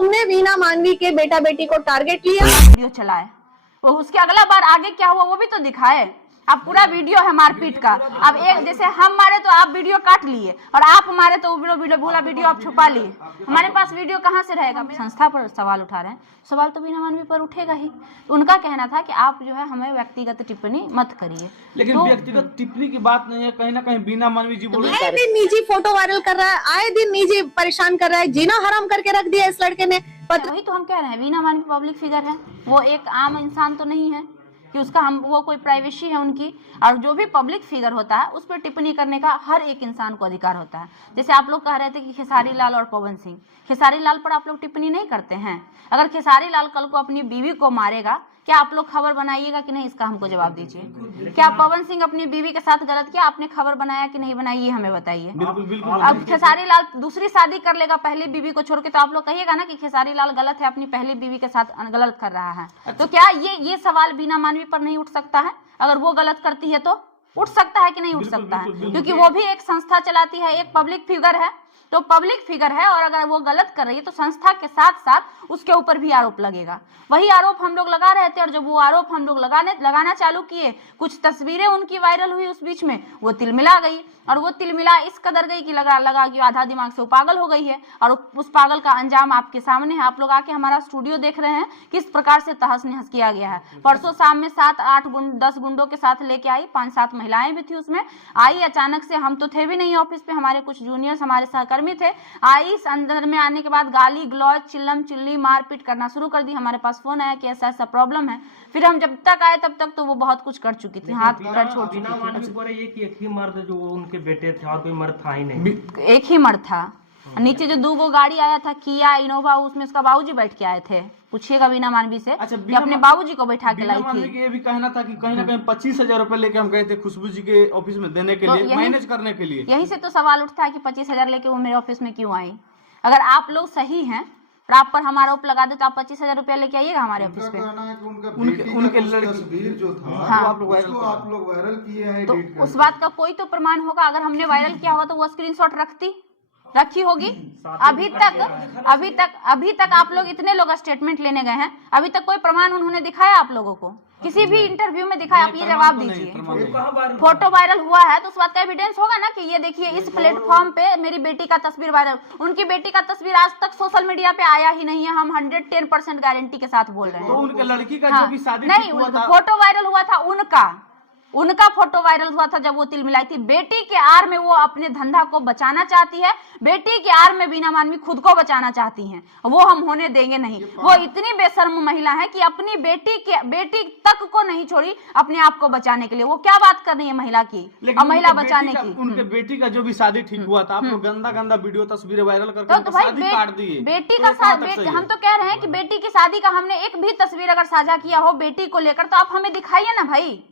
तुमने वीना मानवी के बेटा बेटी को टारगेट लिया, वीडियो चलाए, वो उसके अगला बार आगे क्या हुआ वो भी तो दिखाए। अब पूरा वीडियो है मारपीट का। अब एक जैसे हम मारे तो आप वीडियो काट लिए और आप मारे तो बोला वीडियो आप छुपा लिए। हमारे पास वीडियो कहाँ से रहेगा? संस्था पर सवाल उठा रहे हैं, सवाल तो वीना मानवी पर उठेगा ही। तो उनका कहना था कि आप जो है हमें व्यक्तिगत टिप्पणी मत करिए। लेकिन तो व्यक्तिगत टिप्पणी की बात नहीं है, कहीं ना कहीं वीना मानवी जी बोल आए दिन निजी फोटो वायरल कर रहा है, आए दिन निजी परेशान कर रहा है, जीना हराम करके रख दिया इस लड़के ने। वही तो हम कह रहे हैं, वीना मानवी पब्लिक फिगर है, वो एक आम इंसान तो नहीं है कि उसका वो कोई प्राइवेसी है उनकी। और जो भी पब्लिक फिगर होता है उस पर टिप्पणी करने का हर एक इंसान को अधिकार होता है। जैसे आप लोग कह रहे थे कि खेसारी लाल और पवन सिंह, खेसारी लाल पर आप लोग टिप्पणी नहीं करते हैं। अगर खेसारी लाल कल को अपनी बीवी को मारेगा, क्या आप लोग खबर बनाइएगा कि नहीं? इसका हमको जवाब दीजिए। क्या पवन सिंह अपनी बीवी के साथ गलत किया, आपने खबर बनाया कि नहीं बनाई, ये हमें बताइए। अब खेसारी लाल दूसरी शादी कर लेगा पहली बीवी को छोड़ के, तो आप लोग कहिएगा ना कि खेसारी लाल गलत है, अपनी पहली बीवी के साथ गलत कर रहा है। तो क्या ये सवाल वीना मानवी पर नहीं उठ सकता है? अगर वो गलत करती है तो उठ सकता है कि नहीं उठ सकता है? क्योंकि वो भी एक संस्था चलाती है, एक पब्लिक फिगर है। तो पब्लिक फिगर है और अगर वो गलत कर रही है तो संस्था के साथ साथ उसके ऊपर भी आरोप लगेगा। वही आरोप हम लोग लगा रहे थे और जब वो आरोप हम लोग लगाना चालू किए, कुछ तस्वीरें उनकी वायरल हुई, उस बीच में वो तिलमिला गई। और वो तिलमिला इस कदर गई कि लगा कि आधा दिमाग से वो पागल हो गई है। और उस पागल का अंजाम आपके सामने है। आप लोग आके हमारा स्टूडियो देख रहे हैं किस प्रकार से तहस नहस किया गया है। परसों शाम में 7-8-10 गुंडों के साथ लेके आई, 5-7 महिलाएं भी थी उसमें। आई अचानक से, हम तो थे भी नहीं ऑफिस पे, हमारे कुछ जूनियर्स हमारे सहकर्मी थे। आई, अंदर में आने के बाद गाली गलौज, चिल्लम चिल्ली, मारपीट करना शुरू कर दी। हमारे पास फोन आया कि ऐसा ऐसा प्रॉब्लम है। फिर हम जब तक आए तब तक तो वो बहुत कुछ कर चुकी थी, हाथ पैर छोड़ चुकी थी। एक ही मर्द जो उनके बेटे थे और कोई मर्द था ही नहीं, एक ही मर्द था। नीचे जो 2 गाड़ी आया था, किया इनोवा, उसमें उसका बाबूजी बैठ के आए थे। पूछिएगा वीना मानवी से कि अपने बाबूजी को बैठा के लाई थी। ये भी कहना था कि कहीं ना कहीं 25,000 रुपए लेके हम गए थे खुशबू जी के ऑफिस में देने के लिए, मैनेज करने के लिए। यही से तो सवाल उठता है कि 25,000 लेके वो मेरे ऑफिस में क्यों आई? अगर आप लोग सही हैं और आप पर हमारा आरोप लगा दे तो आप 25,000 रुपया लेके आइएगा हमारे ऑफिस पे। उनके तस्वीर जो था आप लोग वायरल किए हैं, तो उस बात का कोई तो प्रमाण होगा। अगर हमने वायरल किया होगा तो वो स्क्रीनशॉट रखी होगी। अभी तक आप लोग इतने लोग स्टेटमेंट लेने गए हैं, अभी तक कोई प्रमाण उन्होंने दिखाया आप लोगों को? किसी भी इंटरव्यू में दिखाया? आप ये जवाब दीजिए। फोटो वायरल हुआ है तो उस बात का एविडेंस होगा ना कि ये देखिए इस प्लेटफॉर्म पे मेरी बेटी का तस्वीर वायरल। उनकी बेटी का तस्वीर आज तक सोशल मीडिया पे आया ही नहीं है, हम 110% गारंटी के साथ बोल रहे हैं। तो उनके लड़की का जो भी शादी नहीं, फोटो वायरल हुआ था उनका फोटो वायरल हुआ था जब वो तिलमिलाई थी। बेटी के आड़ में वो अपने धंधा को बचाना चाहती है, बेटी के आड़ में वीना मानवी खुद को बचाना चाहती हैं, वो हम होने देंगे नहीं। वो इतनी बेशर्म महिला है कि अपनी बेटी तक को नहीं छोड़ी अपने आप को बचाने के लिए। वो क्या बात कर रही है महिला की और महिला बचाने की? उनके बेटी का जो भी शादी ठीक हुआ था, आप लोग गंदा वीडियो तस्वीरें वायरल करके तो शादी काट दी है। बेटी का हम तो कह रहे हैं कि बेटी की शादी का हमने एक भी तस्वीर अगर साझा किया हो बेटी को लेकर तो आप हमें दिखाइए ना भाई,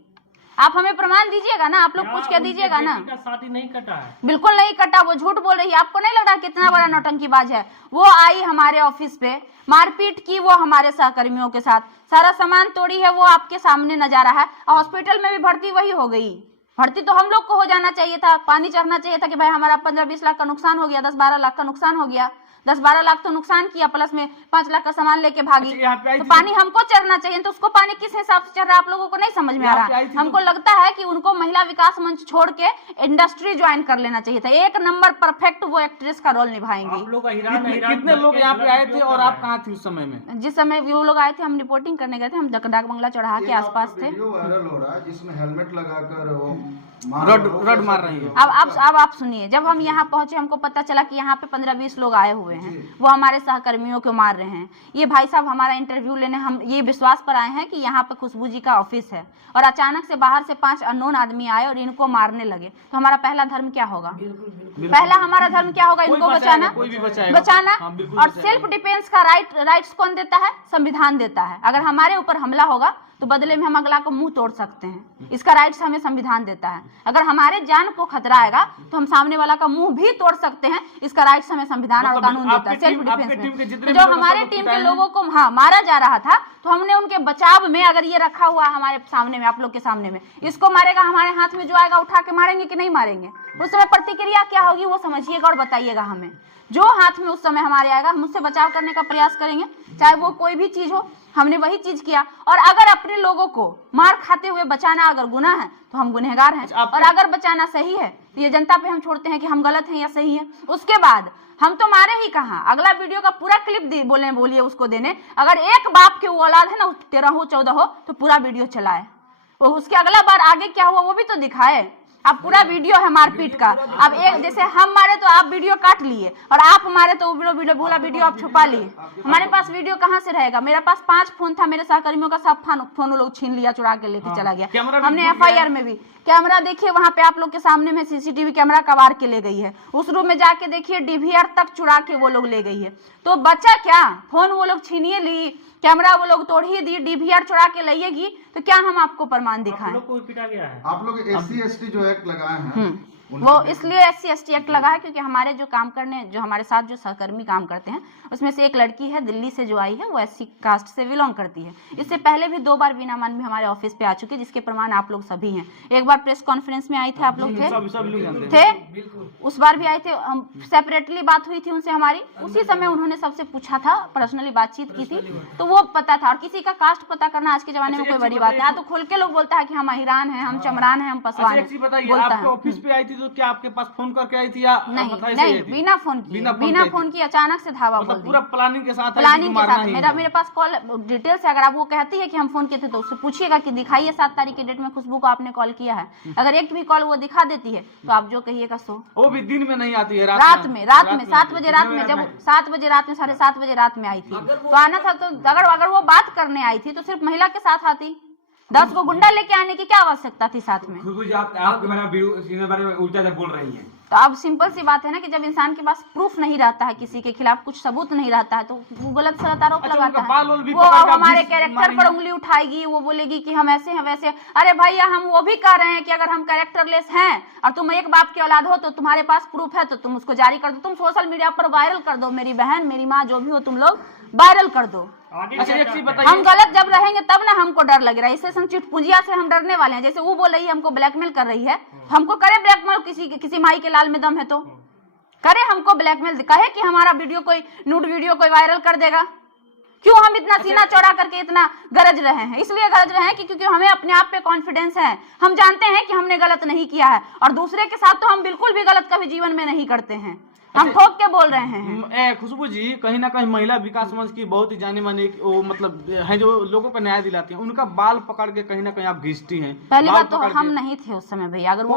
आप हमें प्रमाण दीजिएगा ना, आप लोग पूछ के दीजिएगा ना। शादी नहीं कटा है, बिल्कुल नहीं कटा, वो झूठ बोल रही है। आपको नहीं लग रहा कितना बड़ा नौटंकीबाज है? वो आई हमारे ऑफिस पे, मारपीट की वो हमारे सहकर्मियों के साथ, सारा सामान तोड़ी है, वो आपके सामने नजारा है। हॉस्पिटल में भी भर्ती वही हो गई। भर्ती तो हम लोग को हो जाना चाहिए था, पानी चढ़ना चाहिए था कि भाई हमारा 15-20 लाख का नुकसान हो गया, 10-12 लाख का नुकसान हो गया। 10-12 लाख तो नुकसान किया, प्लस में 5 लाख का सामान लेके भागी। तो पानी हमको चढ़ना चाहिए, तो उसको पानी किस हिसाब से चढ़ रहा है आप लोगों को नहीं समझ में आ रहा। हमको लगता है कि उनको महिला विकास मंच छोड़ के इंडस्ट्री ज्वाइन कर लेना चाहिए था। 1 नंबर परफेक्ट वो एक्ट्रेस का रोल निभाएंगी। कितने लोग यहाँ पे आए थे और आप कहाँ थे उस समय में? जिस समय वो लोग आए थे हम रिपोर्टिंग करने गए थे, हम डाक बंगला चौराहा के आसपास थे। जिसमें हेलमेट लगाकर रड मार रही है। अब आप सुनिए, जब हम यहाँ पहुंचे हमको पता चला कि यहाँ पे 15-20 लोग आए हुए हैं, वो हमारे सहकर्मियों को मार रहे हैं। ये भाई साहब हमारा इंटरव्यू लेने हम ये विश्वास पर आए हैं कि यहाँ पे खुशबू जी का ऑफिस है और अचानक से बाहर से 5 अननोन आदमी आए और इनको मारने लगे। तो हमारा पहला धर्म क्या होगा? पहला हमारा धर्म क्या होगा? इनको बचाना। और सेल्फ डिफेंस का राइट्स कौन देता है? संविधान देता है। अगर हमारे ऊपर हमला होगा तो बदले में हम अगला को मुंह तोड़ सकते हैं, इसका राइट्स हमें संविधान देता है। अगर हमारे जान को खतरा आएगा तो हम सामने वाला का मुंह भी तोड़ सकते हैं, इसका राइट्स हमें संविधान और कानून देता है सेल्फ डिफेंस में। जो हमारे टीम के लोगों को मारा जा रहा था तो हमने उनके बचाव में अगर ये रखा हुआ हमारे सामने में, आप लोग के सामने में, इसको मारेगा, हमारे हाथ में जो आएगा उठा के मारेंगे कि नहीं मारेंगे? उस समय प्रतिक्रिया क्या होगी वो समझिएगा और बताइएगा हमें। जो हाथ में उस समय हमारे आएगा हम उससे बचाव करने का प्रयास करेंगे, चाहे वो कोई भी चीज हो। हमने वही चीज किया। और अगर अपने लोगों को मार खाते हुए बचाना अगर गुनाह है तो हम गुनहगार हैं, और अगर बचाना सही है तो ये जनता पे हम छोड़ते हैं कि हम गलत हैं या सही है। उसके बाद हम तो मारे ही कहाँ, अगला वीडियो का पूरा क्लिप बोलिए उसको देने। अगर एक बाप के वो औलाद है ना, 13 हो 14 हो, तो पूरा वीडियो चलाए, वो उसके अगला बार आगे क्या हुआ वो भी तो दिखाए। अब पूरा वीडियो है मारपीट का। अब एक जैसे हम मारे तो आप वीडियो काट लिए, और आप मारे तो बोला वीडियो आप छुपा लिए। हमारे पास वीडियो कहाँ से रहेगा? मेरे पास 5 फोन था, मेरे सहकर्मियों का सब फोन लोग छीन लिया, चुरा के लेके चला गया। हमने FIR में भी कैमरा देखिए, वहां पे आप लोग के सामने में CCTV कैमरा कबार के ले गई है। उस रूम में जाके देखिए DVR तक चुरा के वो लोग ले गई है। तो बच्चा क्या, फोन वो लोग छीनिए ली, कैमरा वो लोग तोड़िए दी, DVR चुरा के लाइएगी, तो क्या हम आपको प्रमाण दिखाएं? आप लोग SC ST जो एक्ट लगाए हैं वो इसलिए SC ST एक्ट लगा है क्योंकि हमारे जो काम करने, जो हमारे साथ जो सहकर्मी काम करते हैं, उसमें से एक लड़की है दिल्ली से जो आई है, वो SC कास्ट से बिलोंग करती है। इससे पहले भी 2 बार बीना मानवी हमारे ऑफिस पे आ चुकी है, जिसके प्रमाण आप लोग सभी हैं। एक बार प्रेस कॉन्फ्रेंस में आई थे, आप लोग थे, उस बार भी आए थे, हम सेपरेटली बात हुई थी उनसे हमारी। उसी समय उन्होंने सबसे पूछा था, पर्सनली बातचीत की थी, तो वो पता था। और किसी का कास्ट पता करना आज के जमाने में कोई बड़ी बात है। तो खुल के लोग बोलता है कि हम अहिरान हैं, हम चमरान हैं, हम पसवान हैं, बोलता है। ऑफिस पे आई थी तो क्या आपके पास फोन करके आई थी या नहीं, बिना फोन की अचानक से धावा बोल पूरा प्लानिंग के साथ? प्लानिंग के साथ। मेरे पास कॉल डिटेल्स है, अगर आप वो कहती है कि हम फोन किए थे तो उससे पूछिएगा कि दिखाइए 7 तारीख की डेट में खुशबू को आपने कॉल किया है। अगर एक भी कॉल वो दिखा देती है तो आप जो कहिएगा सो। वो भी दिन में नहीं आती है, रात में 7 बजे रात में, जब 7 बजे रात में, 7:30 बजे रात में आई थी तो आना था। तो अगर वो बात करने आई थी तो सिर्फ महिला के साथ आती, 10 को गुंडा लेके आने की क्या आवश्यकता थी साथ में? आपके बारे में उल्टा बोल रही हैं। तो अब सिंपल सी बात है ना कि जब इंसान के पास प्रूफ नहीं रहता है, किसी के खिलाफ कुछ सबूत नहीं रहता है, तो वो गलत सलत आरोप लगाता है। वो हमारे कैरेक्टर पर उंगली उठाएगी, वो बोलेगी कि हम ऐसे हैं वैसे। अरे भैया, हम वो भी कह रहे हैं कि अगर हम कैरेक्टरलेस हैं और तुम एक बाप के औलाद हो तो तुम्हारे पास प्रूफ है तो तुम उसको जारी कर दो, तुम सोशल मीडिया पर वायरल कर दो। मेरी बहन, मेरी माँ, जो भी हो तुम लोग वायरल कर दो। हम गलत जब रहेंगे तब ना हमको डर लग रहा है। इससे चिटपुंजिया से हम डरने वाले हैं। जैसे वो बोल रही है हमको ब्लैकमेल कर रही है, हमको करे ब्लैकमेल, किसी माई के लाल में दम है तो करे हमको ब्लैकमेल, कहे कि हमारा वीडियो कोई न्यूड वीडियो कोई वायरल कर देगा। क्यों हम इतना सीना चौड़ा करके इतना गरज रहे हैं? इसलिए गरज रहे हैं कि क्योंकि हमें अपने आप पे कॉन्फिडेंस है। हम जानते हैं कि हमने गलत नहीं किया है, और दूसरे के साथ तो हम बिल्कुल भी गलत कभी जीवन में नहीं करते हैं। हम ठोक के बोल रहे हैं। खुशबू जी, कहीं ना कहीं महिला विकास मंच की बहुत ही जानी मानी वो मतलब है, जो लोगों को न्याय दिलाती हैं, उनका बाल पकड़ के कहीं ना कहीं आप घिसती हैं। पहली बात तो हम नहीं थे उस समय भैया। अगर वो